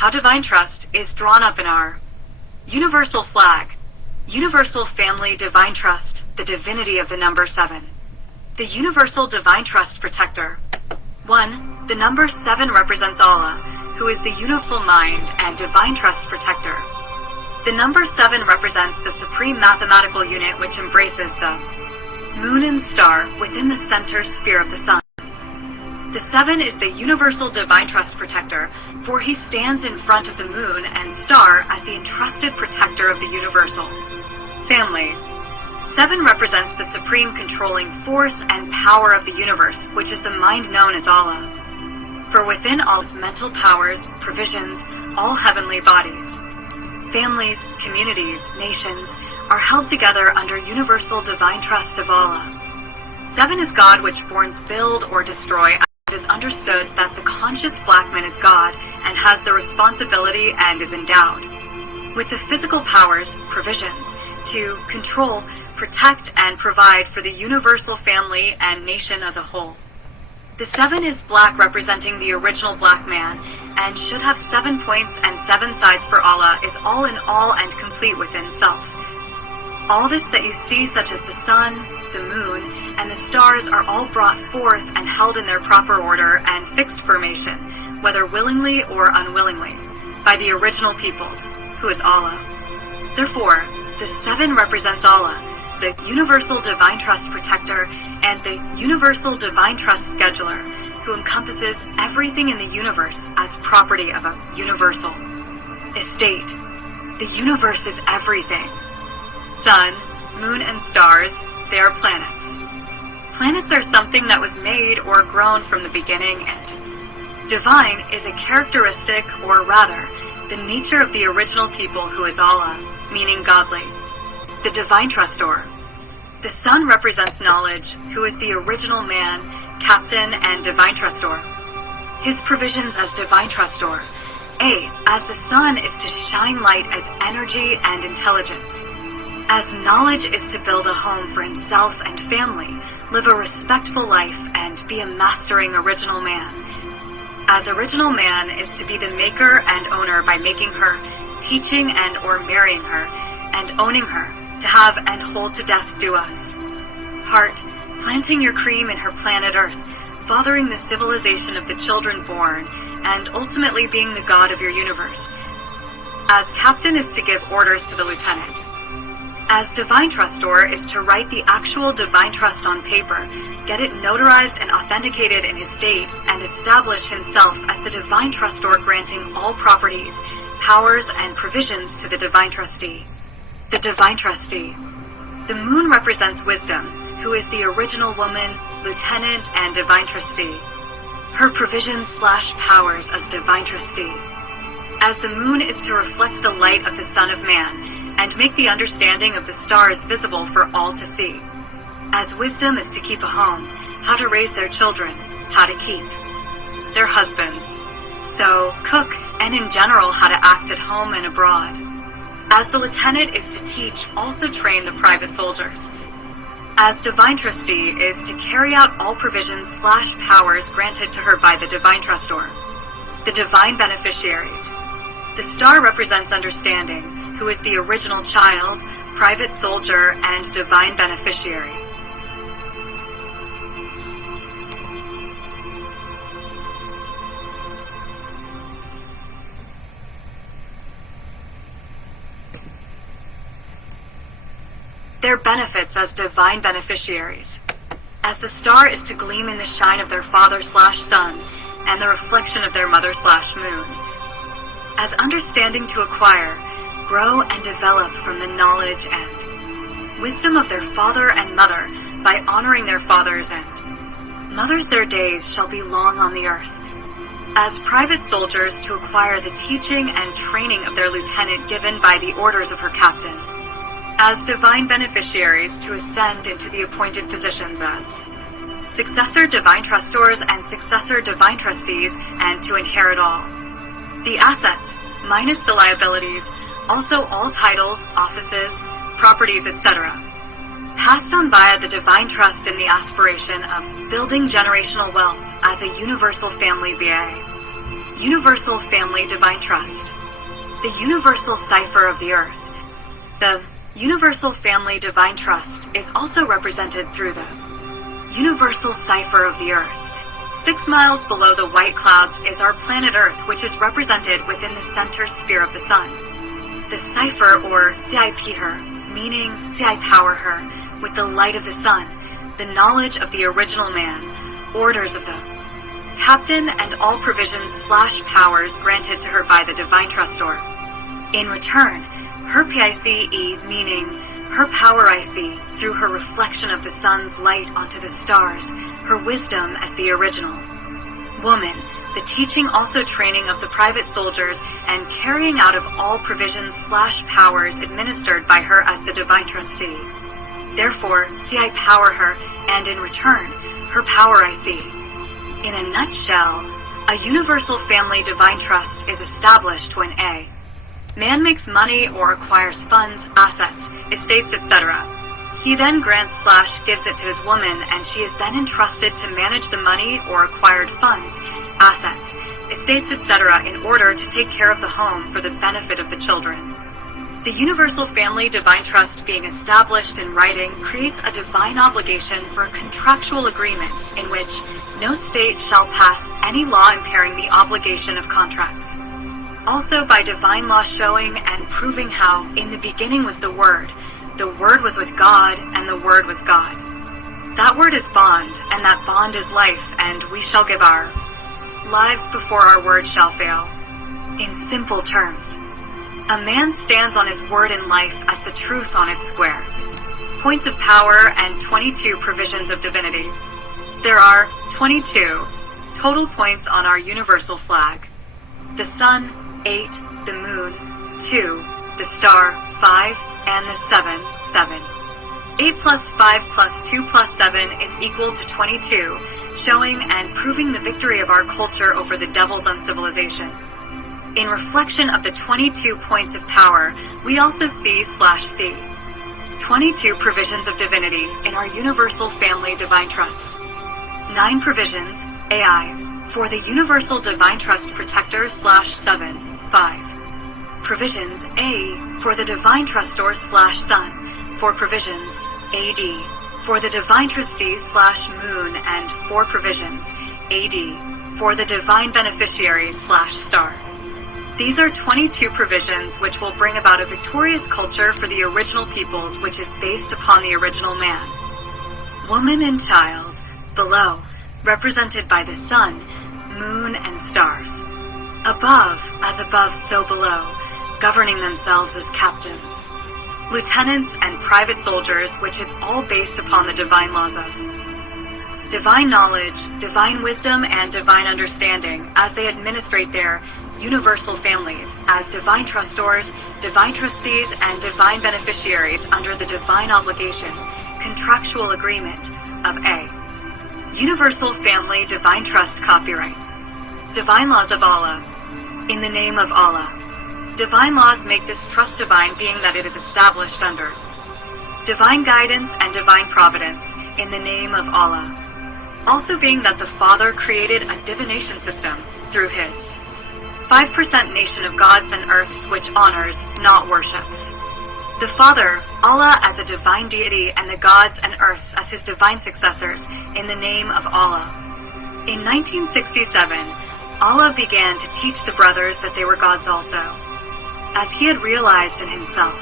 how Divine Trust is drawn up in our universal flag, Universal Family Divine Trust, the divinity of the number 7. The Universal Divine Trust Protector. 1. The number 7 represents Allah, who is the universal mind and divine trust protector. The number 7 represents the supreme mathematical unit which embraces the moon and star within the center sphere of the sun. The 7 is the universal divine trust protector, for he stands in front of the moon and star as the entrusted protector of the universal family. 7 represents the supreme controlling force and power of the universe, which is the mind known as Allah. For within Allah's mental powers, provisions, all heavenly bodies, families, communities, nations, are held together under universal divine trust of Allah. 7 is God which borns build or destroy. It is understood that the conscious black man is God and has the responsibility and is endowed with the physical powers, provisions, to control, protect, and provide for the universal family and nation as a whole. The 7 is black, representing the original black man, and should have 7 points and 7 sides, for Allah is all in all and complete within self. All this that you see, such as the sun, the moon, and the stars, are all brought forth and held in their proper order and fixed formation, whether willingly or unwillingly, by the original peoples, who is Allah. Therefore, the 7 represents Allah, the Universal Divine Trust Protector, and the Universal Divine Trust Scheduler, who encompasses everything in the universe as property of a universal estate. The universe is everything. Sun, moon, and stars, they are planets. Planets are something that was made or grown from the beginning, and divine is a characteristic, or rather, the nature of the original people, who is Allah, meaning godly. The Divine Trustor. The sun represents knowledge, who is the original man, captain, and Divine Trustor. His provisions as Divine Trustor. A, as the sun is to shine light as energy and intelligence. As knowledge is to build a home for himself and family, live a respectful life, and be a mastering original man. As original man is to be the maker and owner by making her, teaching and or marrying her, and owning her, to have and hold to death do us. Heart, planting your cream in her planet Earth, fathering the civilization of the children born, and ultimately being the God of your universe. As captain is to give orders to the lieutenant. As Divine Trustor is to write the actual Divine Trust on paper, get it notarized and authenticated in his state, and establish himself as the Divine Trustor, granting all properties, powers, and provisions to the Divine Trustee. The Divine Trustee. The moon represents wisdom, who is the original woman, lieutenant, and Divine Trustee. Her provisions/powers as Divine Trustee. As the moon is to reflect the light of the Son of Man, and make the understanding of the stars visible for all to see. As wisdom is to keep a home, how to raise their children, how to keep their husbands, so cook, and in general how to act at home and abroad. As the lieutenant is to teach, also train the private soldiers. As Divine Trustee is to carry out all provisions/powers granted to her by the Divine Trustor. The Divine Beneficiaries. The star represents understanding, who is the original child, private soldier, and Divine Beneficiary. Their benefits as Divine Beneficiaries. As the star is to gleam in the shine of their father/sun, and the reflection of their mother/moon. As understanding to acquire, grow, and develop from the knowledge and wisdom of their father and mother, by honoring their fathers and mothers, their days shall be long on the earth. As private soldiers, to acquire the teaching and training of their lieutenant given by the orders of her captain. As Divine Beneficiaries, to ascend into the appointed positions as Successor Divine Trustors and Successor Divine Trustees, and to inherit all the assets, minus the liabilities, also all titles, offices, properties, etc., passed on via the Divine Trust in the aspiration of building generational wealth as a universal family VA. Universal Family Divine Trust, the Universal Cipher of the Earth. The Universal Family Divine Trust is also represented through the Universal Cipher of the Earth. 6 miles below the white clouds is our planet Earth, which is represented within the center sphere of the Sun. The cipher, or CIP her, meaning CI power her, with the light of the Sun, the knowledge of the original man, orders of the Captain, and all provisions/powers granted to her by the Divine Trustor. In return, her PICE, meaning her power I see through her reflection of the Sun's light onto the stars, her wisdom as the original. Woman, the teaching also training of the private soldiers and carrying out of all provisions/powers administered by her as the Divine Trustee. Therefore, see I power her, and in return, her power I see. In a nutshell, a universal family divine trust is established when A. Man makes money or acquires funds, assets, estates, etc. He then grants/gives it to his woman, and she is then entrusted to manage the money or acquired funds, assets, estates, etc. in order to take care of the home for the benefit of the children. The Universal Family Divine Trust being established in writing creates a divine obligation for a contractual agreement in which no state shall pass any law impairing the obligation of contracts. Also by divine law showing and proving how in the beginning was the Word was with God, and the Word was God. That Word is bond, and that bond is life, and we shall give our lives before our word shall fail. In simple terms, a man stands on his word in life as the truth on its square. Points of power and 22 provisions of divinity. There are 22 total points on our universal flag. The sun, 8, the moon, 2, the star, 5, and the 7, 7. 8 plus 5 plus 2 plus 7 is equal to 22, showing and proving the victory of our culture over the devil's uncivilization. In reflection of the 22 points of power, we also see/see 22 provisions of divinity in our Universal Family Divine Trust. 9 provisions, AI, for the Universal Divine Trust Protector/7, 5. Provisions, A, for the Divine Trustor/Sun, 4 provisions, AD, for the Divine Trustee/Moon, and 4 provisions, AD, for the Divine Beneficiary/Star. These are 22 provisions which will bring about a victorious culture for the original peoples, which is based upon the original man. Woman and child, below, represented by the sun, moon, and stars. Above, as above, so below, governing themselves as captains. Lieutenants and private soldiers, which is all based upon the divine laws of divine knowledge, divine wisdom, and divine understanding as they administrate their universal families as divine trustors, divine trustees, and divine beneficiaries under the divine obligation, contractual agreement of A. Universal Family Divine Trust Copyright. Divine Laws of Allah. In the name of Allah. Divine laws make this trust divine, being that it is established under divine guidance and divine providence in the name of Allah. Also being that the Father created a divination system through His 5% nation of gods and earths which honors, not worships. The Father, Allah as a divine deity, and the gods and earths as His divine successors in the name of Allah. In 1967, Allah began to teach the brothers that they were gods also, as He had realized in Himself.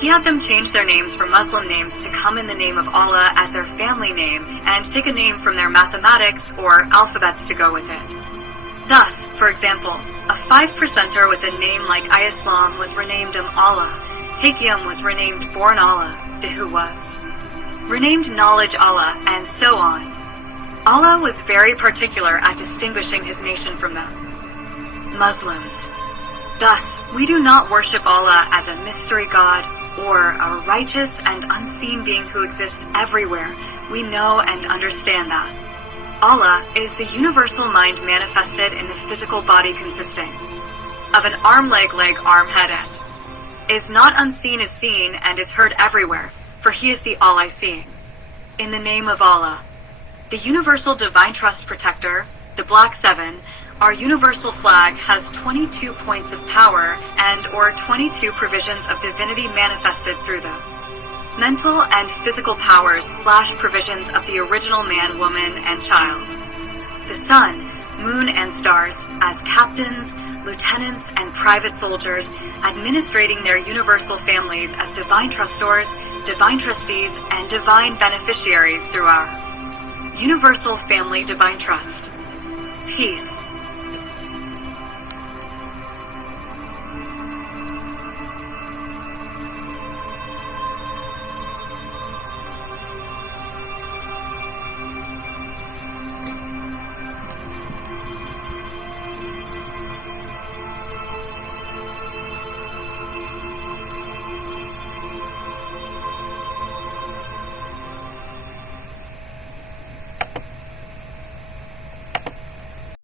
He had them change their names from Muslim names to come in the name of Allah as their family name, and take a name from their mathematics or alphabets to go with it. Thus, for example, a 5%er with a name like Islam was renamed Allah, Hakiam was renamed Born Allah, Dehu was renamed Knowledge Allah, and so on. Allah was very particular at distinguishing His nation from them. Muslims. Thus, we do not worship Allah as a mystery God or a righteous and unseen being who exists everywhere. We know and understand that. Allah is the universal mind manifested in the physical body consisting of an arm, leg, arm, head, end. Is not unseen is seen and is heard everywhere, for He is the all-I-seeing. In the name of Allah. The Universal Divine Trust Protector, the Black Seven, Our universal flag has 22 points of power and or 22 provisions of divinity manifested through them. Mental and physical powers / provisions of the original man, woman, and child. The sun, moon, and stars as captains, lieutenants, and private soldiers administrating their universal families as divine trustors, divine trustees, and divine beneficiaries through our Universal Family Divine Trust. Peace.